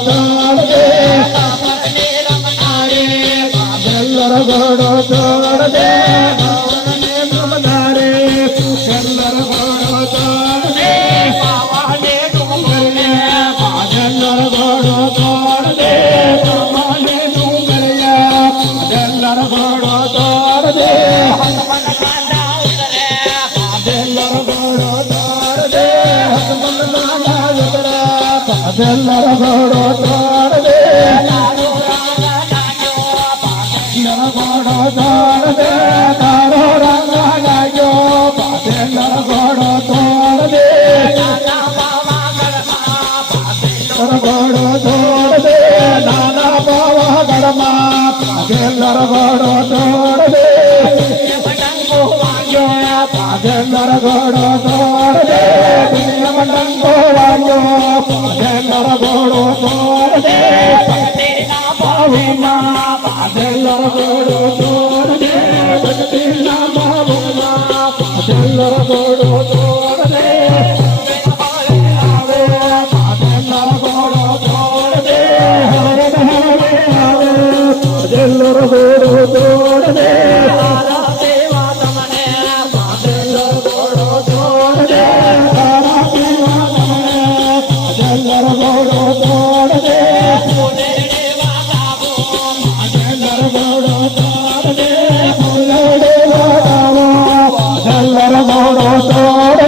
તોડ દે ಎಲ್ಲರ ಗೋಡೋ ತೋಡ ದે ನಮದಾರೆ ಎಲ್ಲರ ಗೋಡೋ ತೋಡ ದೇ ಪಾವನೆ ಡುಂಗರಿಯ ಎಲ್ಲರ ಗೋಡೋ ತೋಡ ದೇ ಪಾವನೆ ಡುಂಗರಿಯ ಎಲ್ಲರ ಗೋಡೋ ತೋಡ ದೇ ಎಲ್ಲರ ಗೋಡೋ ತೋಡ ದೇ ಎಲ್ಲರ ಗೋಡೋ ತೋಡ ದೇ તોડ દે તારો રંગ લાગ્યો પાછળ ઘોડો તોડ દે ઘોડો તોડ દે નાના પાવાગઢમાં પાછળ ઘોડો તોડ દે ડંકો વાગ્યો પાછળ ઘોડો તોડ દે ડંકો વાગ્યો